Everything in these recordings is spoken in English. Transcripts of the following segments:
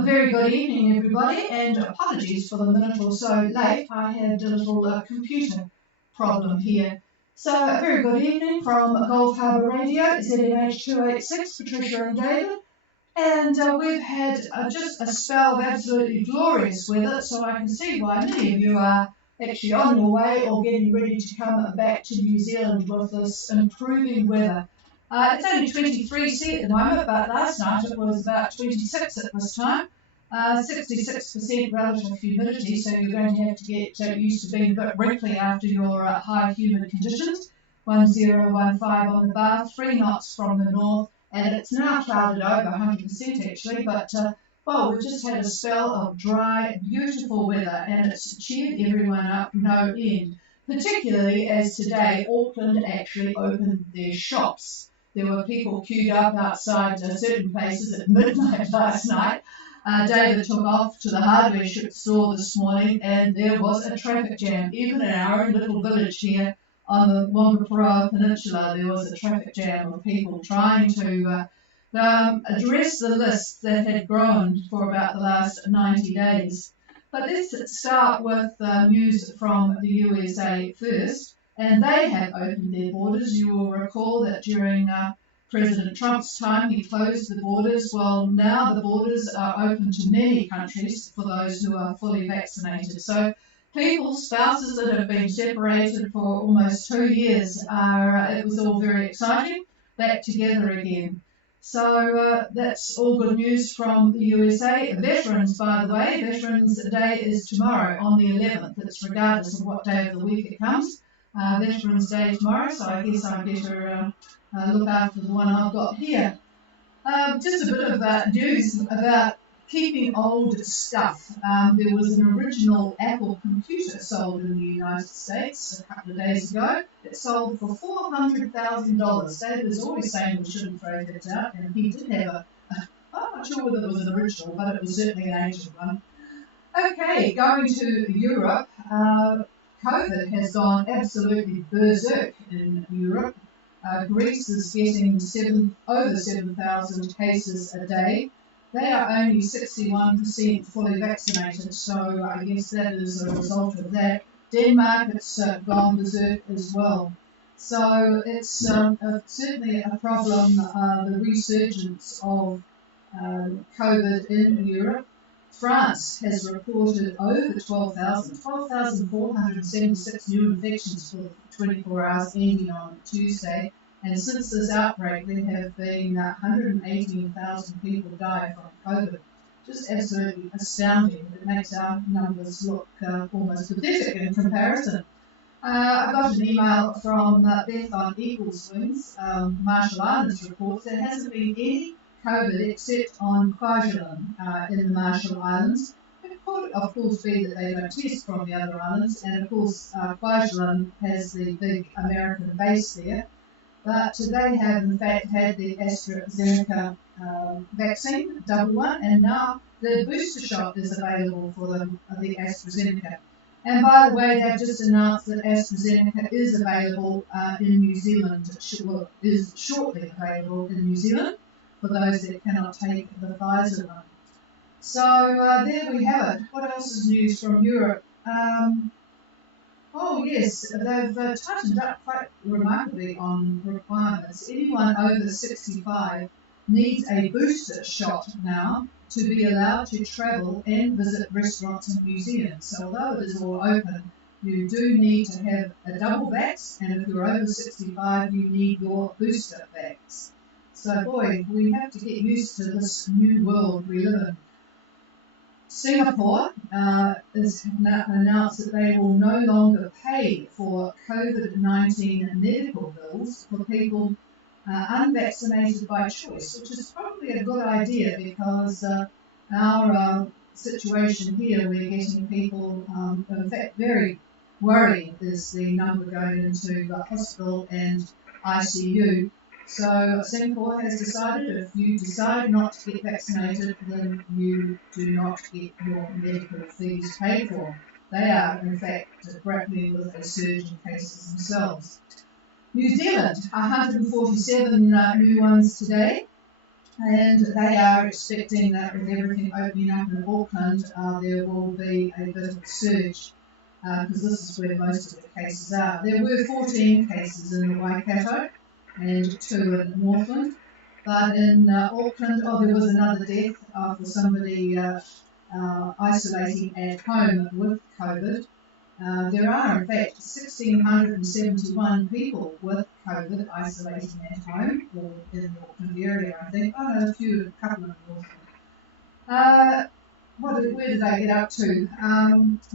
A very good evening, everybody, and apologies for the minute or so late. I had a little computer problem here. So, a very good evening from Gulf Harbour Radio, ZMH 286, Patricia and David. And we've had just a spell of absolutely glorious weather, so I can see why many of you are actually on your way or getting ready to come back to New Zealand with this improving weather. It's only 23C at the moment, but last night it was about 26 at this time. 66% relative humidity, so you're going to have to get used to being a bit wrinkly after your high humid conditions. 1015 on the bar, 3 knots from the north, and it's now clouded over 100% actually, but well, we've just had a spell of dry, beautiful weather, and it's cheered everyone up no end, particularly as today Auckland actually opened their shops. There were people queued up outside certain places at midnight last night. David took off to the hardware store this morning, and there was a traffic jam. Even in our own little village here on the Wongaparoa Peninsula, there was a traffic jam of people trying to address the list that had grown for about the last 90 days. But let's start with news from the USA first. And they have opened their borders. You will recall that during President Trump's time, he closed the borders. Well, now the borders are open to many countries for those who are fully vaccinated. So people, spouses that have been separated for almost 2 years, it was all very exciting, back together again. So that's all good news from the USA. Veterans, by the way, Veterans Day is tomorrow on the 11th. It's regardless of what day of the week it comes. Veterans Day tomorrow, so I guess I better look after the one I've got here. Just a bit of news about keeping old stuff. There was an original Apple computer sold in the United States a couple of days ago. It sold for $400,000. David is always saying we shouldn't throw things out, and he did have I'm not sure whether it was an original, but it was certainly an ancient one. Okay, going to Europe. COVID has gone absolutely berserk in Europe. Greece is getting over 7,000 cases a day. They are only 61% fully vaccinated, so I guess that is a result of that. Denmark, it's gone berserk as well. So it's certainly a problem, the resurgence of COVID in Europe. France has reported over 12,476 new infections for 24 hours ending on Tuesday. And since this outbreak, there have been 118,000 people die from COVID. Just absolutely astounding. It makes our numbers look almost pathetic in comparison. I got an email from Beth on Eagles Wings, Marshall Islands reports there hasn't been any COVID except on Kwajalein in the Marshall Islands. It could, of course, be that they don't test from the other islands, and of course Kwajalein has the big American base there. But they have in fact had the AstraZeneca vaccine, double one, and now the booster shot is available for the AstraZeneca. And by the way, they've just announced that AstraZeneca is available in New Zealand, is shortly available in New Zealand, for those that cannot take the Pfizer one. So there we have it. What else is news from Europe? Oh yes, they've tightened up quite remarkably on requirements. Anyone over 65 needs a booster shot now to be allowed to travel and visit restaurants and museums. So although it is all open, you do need to have a double vax, and if you're over 65, you need your booster vax. So boy, we have to get used to this new world we live in. Singapore has announced that they will no longer pay for COVID-19 medical bills for people unvaccinated by choice, which is probably a good idea because our situation here, we're getting people, in fact, very worrying is the number going into the hospital and ICU. So Singapore has decided if you decide not to get vaccinated, then you do not get your medical fees paid for. They are, in fact, grappling with a surge in cases themselves. New Zealand, 147 new ones today. And they are expecting that with everything opening up in Auckland, there will be a bit of a surge, because this is where most of the cases are. There were 14 cases in the Waikato and 2 in Northland, but in Auckland, there was another death for somebody isolating at home with COVID. There are, in fact, 1,671 people with COVID isolating at home or in the Auckland area, I think. Oh, no, a couple of Auckland. Where did they get up to?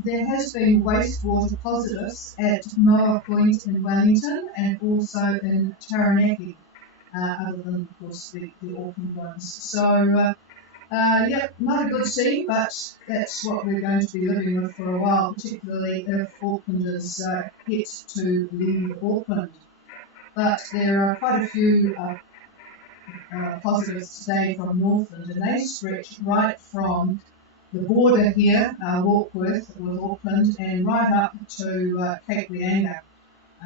There has been wastewater positives at Moa Point in Wellington and also in Taranaki, other than, of course, the Auckland ones. So, yep, not a good scene, but that's what we're going to be living with for a while, particularly if Aucklanders get to leave Auckland. But there are quite a few positives today from Northland, and they stretch right from the border here, Warkworth with Auckland, and right up to Cape Reinga.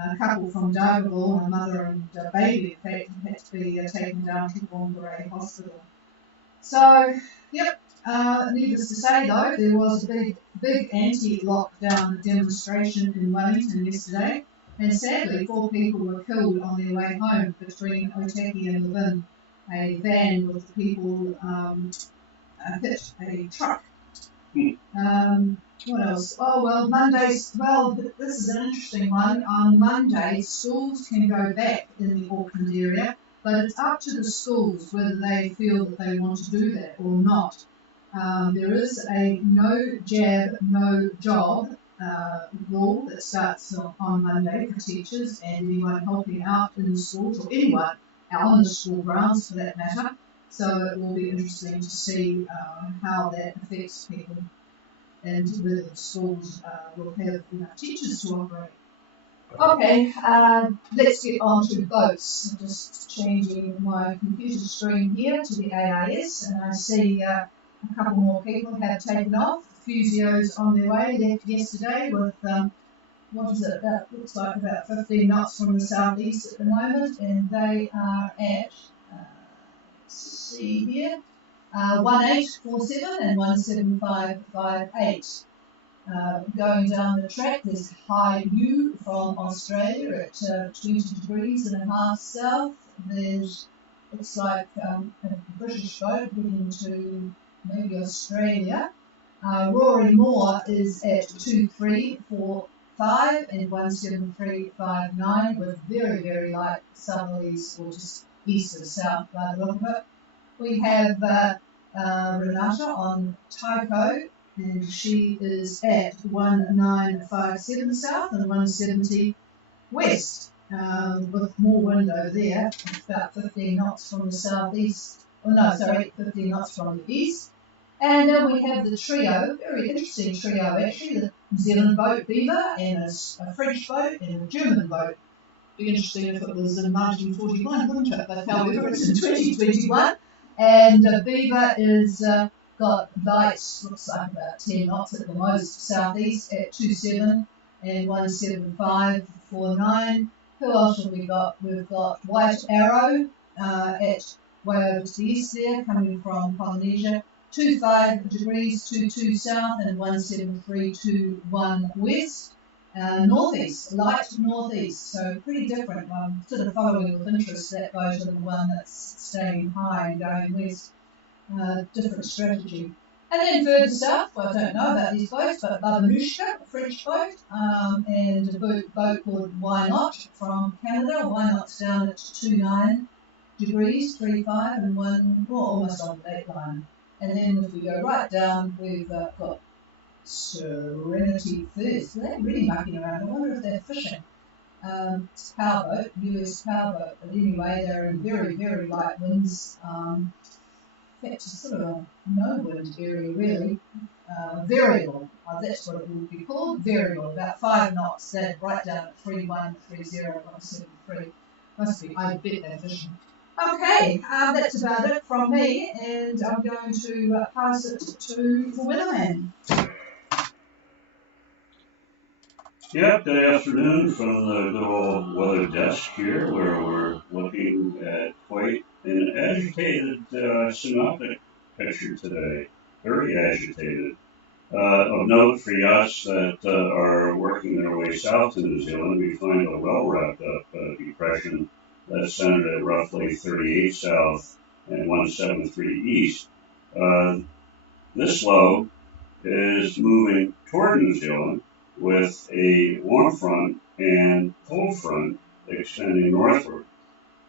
A couple from Dargaville, a mother and baby, in fact, had to be taken down to Whangarei Hospital. So, yep, needless to say though, there was a big anti-lockdown demonstration in Wellington yesterday, and sadly 4 people were killed on their way home between Otaki and Levin. A van with people hit a truck. What else? Oh, well, Mondays, this is an interesting one. On Monday, schools can go back in the Auckland area, but it's up to the schools whether they feel that they want to do that or not. There is a no jab, no job rule that starts on Monday for teachers and anyone helping out in the schools, or anyone out on the school grounds for that matter. So it will be interesting to see how that affects people and whether the schools will have enough teachers to operate. Okay, let's get on to boats. I'm just changing my computer screen here to the AIS, and I see a couple more people have taken off. Fusio's on their way, left yesterday with, what is it, that looks like about 15 knots from the southeast at the moment, and they are at, let's see here, 1847 and 17558. Going down the track, there's High U from Australia at 20 degrees and a half south. There's, looks like a British boat heading to maybe Australia. Rory Moore is at 2345 and 17359 with very, very light southerlies, or just east of south by the look of it. We have Renata on Taiko, and she is at 1957 south and 170 west, with more wind over there, about 15 knots from the southeast, 15 knots from the east. And then we have the trio, very interesting trio actually, the New Zealand boat Beaver, and a French boat, and a German boat. Be interesting if it was in 1941, wouldn't it? But however, it's in 2021. And Beaver is got lights, looks like about 10 knots at the most, southeast at 27 and 17549. Who else have we got? We've got White Arrow at way over to the east there, coming from Polynesia, 25 degrees 22 south and 17321 west. Northeast, light northeast, so pretty different. I'm sort of following with interest that boat and the one that's staying high and going west. Different strategy. And then further south, well, I don't know about these boats, but Babanushka, a French boat, and a boat called Why Not from Canada. Why Not's down at 29 degrees 35 and almost on the date line. And then if we go right down, we've got Serenity First. They're really mucking around. I wonder if they're fishing. It's a powerboat, US powerboat. But anyway, they're in very, very light winds. In fact, it's sort of a no-wind area, really. Variable, that's what it would be called, variable, about 5 knots, that right down at 3130, Must be, I bet they're fishing. Okay, that's about it from me, and I'm going to pass it to the weatherman. Yeah, good afternoon from the good old weather desk here, where we're looking at quite An agitated synoptic picture today, very agitated. Of note for yachts that are working their way south to New Zealand, we find a well wrapped up depression that's centered at roughly 38 south and 173 east. Uh, this low is moving toward New Zealand with a warm front and cold front extending northward.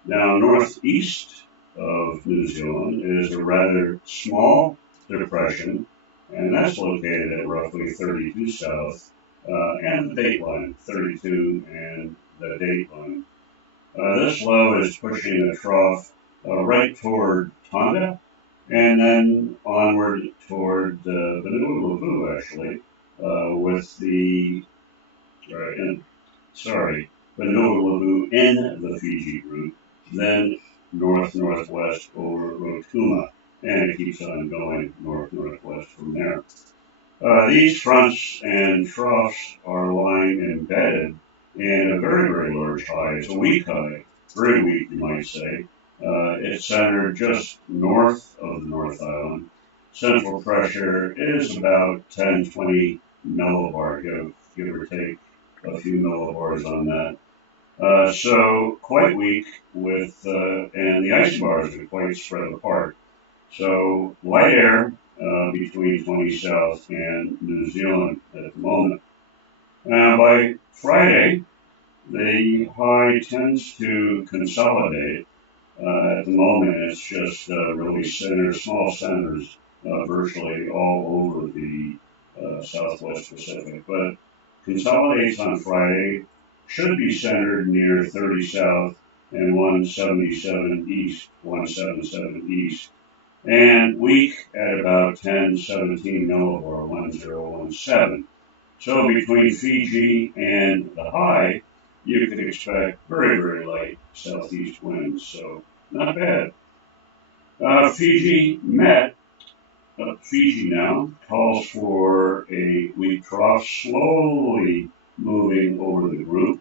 Now, northeast of New Zealand is a rather small depression, and that's located at roughly 32 south and the dateline, 32 and the dateline. This low is pushing a trough right toward Tonga and then onward toward Vanuatu, actually, with the, in, sorry, Vanuatu in the Fiji route, then north-northwest over Rotuma, and it keeps on going north-northwest from there. These fronts and troughs are lying embedded in a very, very large high. It's a weak high, very weak, you might say. It's centered just north of the North Island. Central pressure is about 10, 20 millibar, give or take a few millibars on that. So quite weak and the isobars are quite spread apart. So light air between 20 South and New Zealand at the moment. Now by Friday, the high tends to consolidate. At the moment, it's just really small centers, virtually all over the Southwest Pacific. But consolidates on Friday, should be centered near 30 South and 177 East, 177 East, and weak at about 1017 millibar, 1017. So between Fiji and the high, you could expect very, very light southeast winds, so not bad. Fiji met. Fiji now calls for a weak trough slowly moving over the group.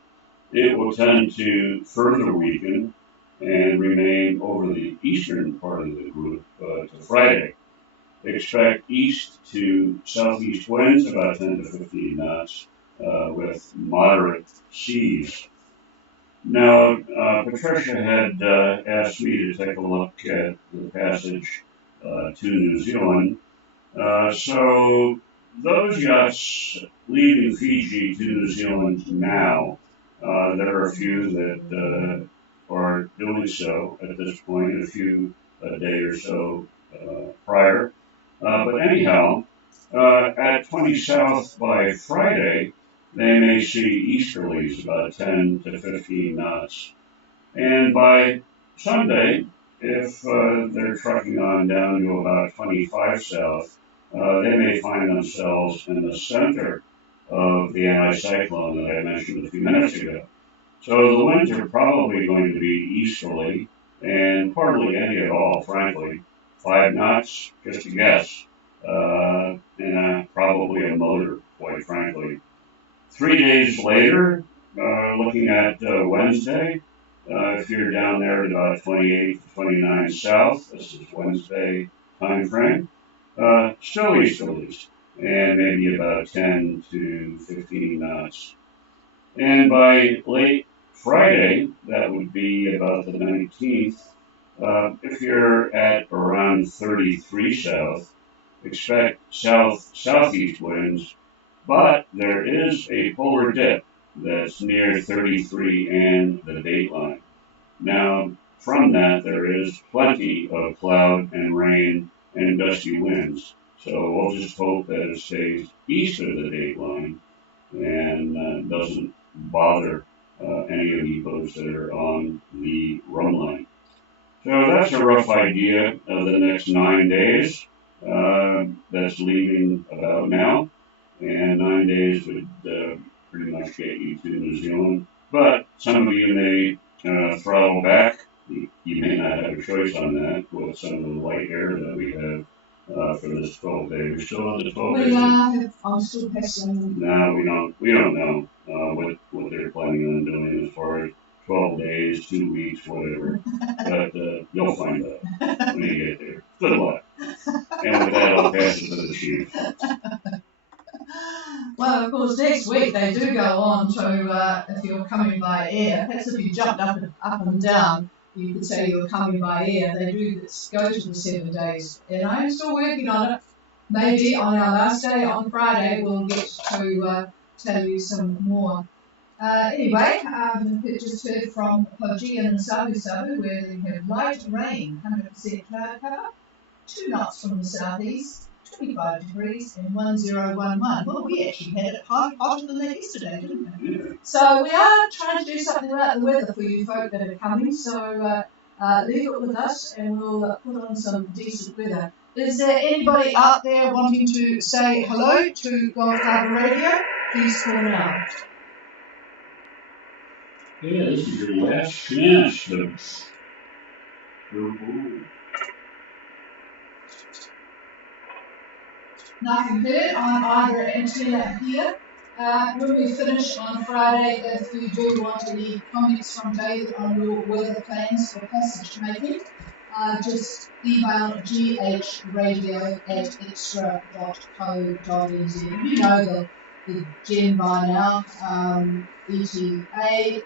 It will tend to further weaken and remain over the eastern part of the group to Friday. Expect east to southeast winds about 10 to 15 knots with moderate seas. Now, Patricia had asked me to take a look at the passage to New Zealand. So those yachts leaving Fiji to New Zealand now, there are a few that are doing so at this point, a few a day or so prior. But anyhow, at 20 south by Friday, they may see easterlies about 10 to 15 knots. And by Sunday, if they're trucking on down to about 25 south, they may find themselves in the center of the anticyclone that I mentioned a few minutes ago. So the winds are probably going to be easterly and hardly any at all, frankly. 5 knots, just a guess, and probably a motor, quite frankly. 3 days later, looking at Wednesday, if you're down there at about 28 to 29 south, this is Wednesday time frame, still easterlies, and maybe about 10 to 15 knots. And by late Friday, that would be about the 19th, if you're at around 33 south, expect southeast winds, but there is a polar dip that's near 33 and the dateline. Now, from that, there is plenty of cloud and rain and gusty winds. So we'll just hope that it stays east of the dateline and doesn't bother any of the boats that are on the run line. So that's a rough idea of the next 9 days. That's leaving about now, and 9 days would pretty much get you to New Zealand. But some of you may throttle back. You may not have a choice on that with some of the light air that we have for this 12 days. We still have the 12 days. I'm still pestering them. No, we don't know what they're planning on doing as far as 12 days, 2 weeks, whatever. But you'll find out when you get there. Good luck. And with that, I'll pass it to the chief. Well, of course, next week they do go on to, if you're coming by air, perhaps if you jumped up and down, you could say you're coming by air. They do go to the 7 days. And I'm still working on it. Maybe on our last day, on Friday, we'll get to tell you some more. Anyway, I've just heard from Poji and Sabu where they have light rain, 100% cloud cover, 2 knots from the southeast, 25 degrees and 1011. Well, we actually had it hotter than that yesterday, didn't we? Yeah. So we are trying to do something about the weather for you folk that are coming. So leave it with us and we'll put on some decent weather. Is there anybody out there wanting to say hello to Gulf Harbour Radio? Please call now. Yeah, this is your last chance to. Nothing heard on either antenna here. When we finish on Friday, if you do want any comments from David on your weather plans for passage making, just email ghradio@extra.co.nz. You know the gem by now, ETA,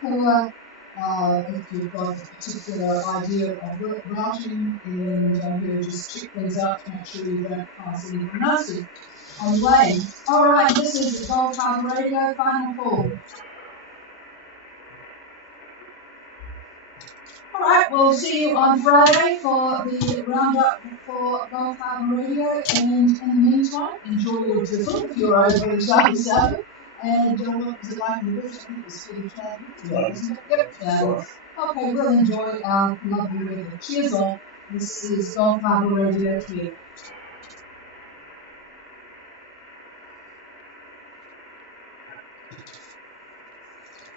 poor. If you've got a particular idea of routing, and we'll just check things out to make sure you don't pass anything nasty on the way. All right, this is Gulf Harbour Radio, final call. All right, we'll see you on Friday for the roundup for Gulf Harbour Radio, and in the meantime, enjoy your drizzle if you're over in South. And what was it like in the rest? I think it was fairly cloudy, wasn't it? Yep, cloudy. Okay, we'll enjoy our lovely weather. Cheers all. This is Gulf Harbour Radio here.